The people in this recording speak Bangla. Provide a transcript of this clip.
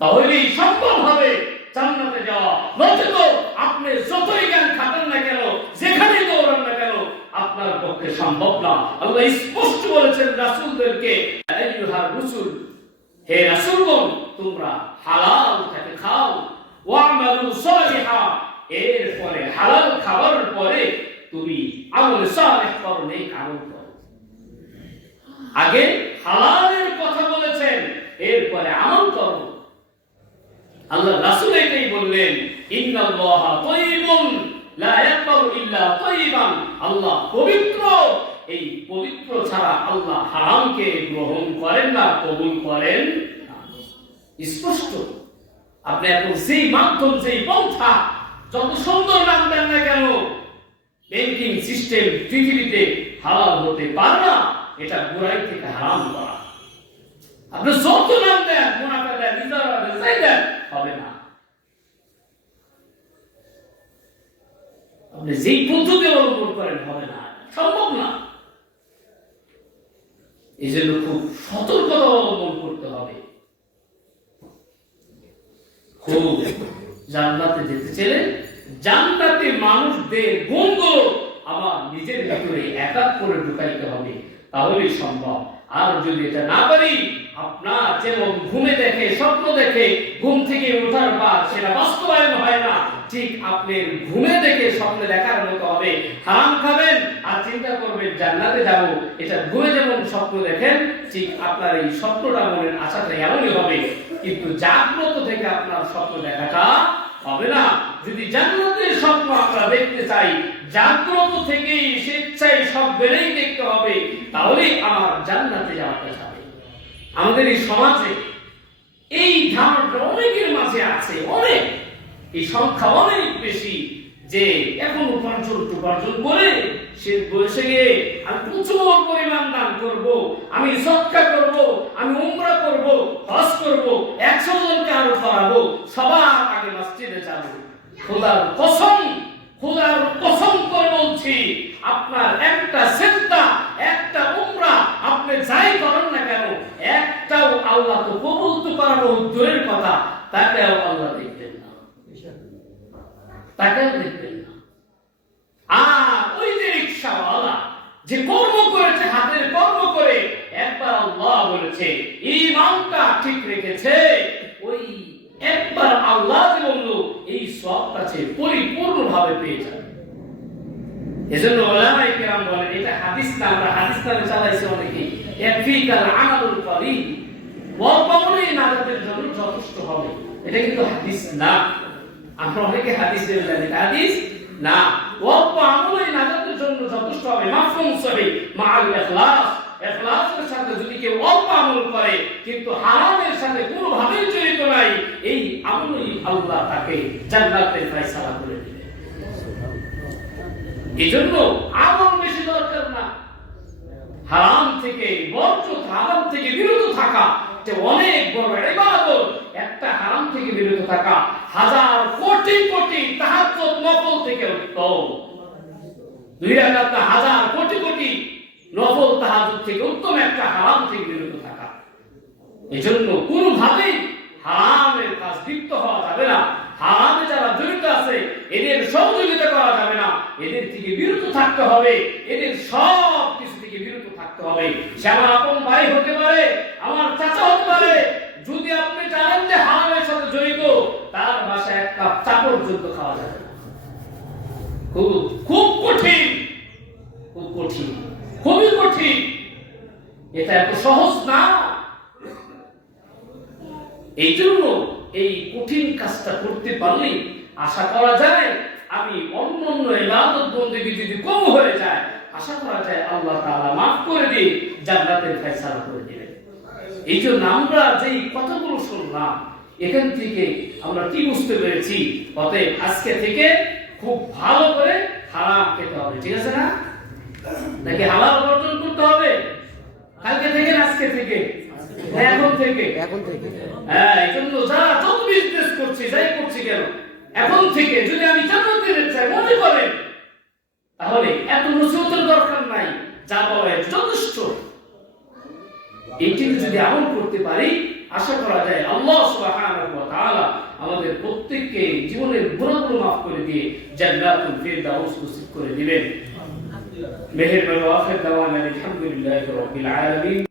তাহলেই সম্ভব হবে জান্নাতে যাওয়া। নচেত আপনি যতই জ্ঞান খাটান না কেন, যেখানেই দৌড়ান না কেন, আপনার পক্ষে সম্ভব না। আল্লাহ স্পষ্ট বলেছেন রাসূলদেরকে, আইয়ুহার রাসূল, হে রাসূলগণ, তোমরা হালাল থেকে খাও, ওয়া'মালু সালিহা, এরপরে হালাল খাবার পরে তুমি আমল সালেহ করো, নেক আমল করো। আগে হালালের কথা বলেছেন, এরপরে আমল করো। আল্লাহ রাসূল এটাই বললেন, ইন্নাল্লাহা তাইয়িবুন লা ইয়াকবালু ইল্লা তাইয়িবান, আল্লাহ পবিত্র, এই পবিত্র ছাড়া আল্লাহ হারামকে গ্রহণ করেন না, কবুল করেন না। স্পষ্ট। আপনি এখন যেই মাধ্যম, যেই পন্থা, যত সুন্দর নাম দেন না কেন, ব্যাংকিং সিস্টেম পৃথিবীতে হালাল হতে পারে না। এটা গোড়াই থেকে হারাম করা। আপনি যত নাম দেন, মুনাফা দেন, ইজারা দেন, যাই দেন, হবে না। আপনি যেই পদ্ধতি অবলম্বন করেন, হবে না, সম্ভব না। এই জন্য খুব সতর্কতা অবলম্বন করতে হবে। খুব জান্নাতে যেতে চাইলে জান্নাতে মানুষদের গুণগুলো আমার নিজের ভিতরে এক এক করে ঢুকাইতে হবে, তাহলেই সম্ভব। আর যদি এটা না পারি, আপনার যেমন ঘুমে দেখে, স্বপ্ন দেখে, ঘুম থেকে ওঠার পর সেটা বাস্তবায়ন হয় না, ঠিক আপনি ঘুমে দেখে স্বপ্নে দেখার মতো হবে। হারাম খাবেন আর চিন্তা করবেন জান্নাতে যাব, এটা ঘুমে যেমন স্বপ্ন দেখেন, ঠিক আপনার এই স্বপ্নটা, মনের আশাটা এমনই হবে। কিন্তু জাগ্রত থেকে আপনার স্বপ্ন দেখাটা হবে না। যদি জান্নাতের স্বপ্ন আমরা দেখতে চাই, জাগ্রত থেকে স্বেচ্ছায় সব বেড়েই দেখতে হবে, তাহলে আমার জান্নাতে যাওয়াটা যাবে। আমাদের এই সমাজে এই ধারণাটা অনেকের মাঝে আছে, অনেক, এই সংখ্যা অনেক বেশি, যে এখন উপার্জন করে সে বসে গিয়ে আমি প্রচুর পরিমাণ দান করব, আমি সদকা করব, আমি উমরা করব, হজ করব, 100 জনকে আরো করাবো, সবার আগে মসজিদে যাব। খোদার কসম করে বলছি, আপনার একটা সিজদা, একটা উমরা আপনি যাই করেন না কেন, একটাও আল্লাহ তো কবুল তো করানো দূরের কথা, তাকেও আল্লাহ দেখবেন না, তাকেও দেখবেন না। আর ওই যে রিকশাওয়ালা যে কর্ম করেছে, হাতের কর্ম করে, একবার আল্লাহ বলেছে ঈমানটা ঠিক রেখেছে, ওই একবার আল্লাহ বললো এই সওয়াবটা সে পরিপূর্ণভাবে পেয়ে যাবে। এজন্য উলামায়ে কেরাম বলেন, এটা হাদিস না, আমরা হাদিস নামে চালাইছি অনেকে, ইয়াফিকাল আমালুল কলিল, অল্প আমলই নাজাতের জন্য যথেষ্ট হবে। এটা কিন্তু হাদিস না। আমরা অনেকে হাদিস দিয়ে জানি, হাদিস না। অল্প আমলই নাজাতের জন্য যথেষ্ট হবে। মাফহুম সহিহ মাআল ইখলাস, ইখলাসের সাথে যদি কেউ অল্প আমল করে কিন্তু হারামের সাথে কোনোভাবেই জড়িত নাই, এই আমলই আল্লাহ তাকে জান্নাতের ফয়সালা করে দিবেন। এজন্য আমল বেশি দরকার না, হারাম থেকে বর্জন, হারাম থেকে বিরত থাকা যে অনেক বড় ইবাদত। একটা হারাম থেকে বিরত থাকা হাজার কোটি কোটি তাহাজ্জুদ নফল থেকে উত্তম। 2 রাকাত হাজার কোটি কোটি নফল তাহাজ্জুদ থেকে উত্তম একটা হারাম থেকে বিরত থাকা। এজন্য কোনোভাবেই হারামের কাজ লিপ্ত হওয়া যাবে না। হারামে যারা জড়িত আছে এদের সহযোগিতা করা যাবে না, এদের থেকে বিরত থাকতে হবে, এদের সব কিছু থেকে বিরত থাকতে হবে। সে আমার আপন ভাই হতে পারে, আমার চাচা হতে পারে, যদি আপনি জানেন যে হারামের সাথে জড়িত, তার বাসায় এক কাপ চা পর্যন্ত খাওয়া যাবে না। খুব কঠিন, খুব কঠিন, খুবই কঠিন। এটা এত সহজ না। এই জন্য এই কঠিন কাজটা করতে পারলে আশা করা যায়, আমি অন্য ইবাদত বন্দেগী যদি কম হয়ে যায়, আশা করা যায় আল্লাহ তাআলা মাফ করে দিয়ে জান্নাতের ফয়সালা করে দিবেন। এই জন্য আমরা যেই কথাগুলো শুনলাম, এখান থেকে আমরা কি বুঝতে পেরেছি? অতএব আজকে থেকে খুব ভালো করে হারাম খেতে হবে, ঠিক আছে না? নাকি হালাল বর্জন করতে হবে? কালকে থেকে না আজকে থেকে? এখন থেকে। হ্যাঁ, এই জন্য যারা যত বিজনেস করছে, যাই করছে কেন, এখন থেকে যদি আমি জান্নাতে যেতে চাই মনে করেন, তাহলে এত নসিহতের দরকার নাই, যা বলা যথেষ্ট। এইটি যদি আমল করতে পারি, আশা করা যায় আল্লাহ সুবহানাহু ওয়া তাআলা আমাদের প্রত্যেককে জীবনের গুনাহগুলো মাফ করে দিয়ে জান্নাতুল ফিরদাউস নসিব করে দিবেন। মেহেরবানি ওয়া আখির দাওয়ানা আলহামদুলিল্লাহি রাব্বিল আলামিন।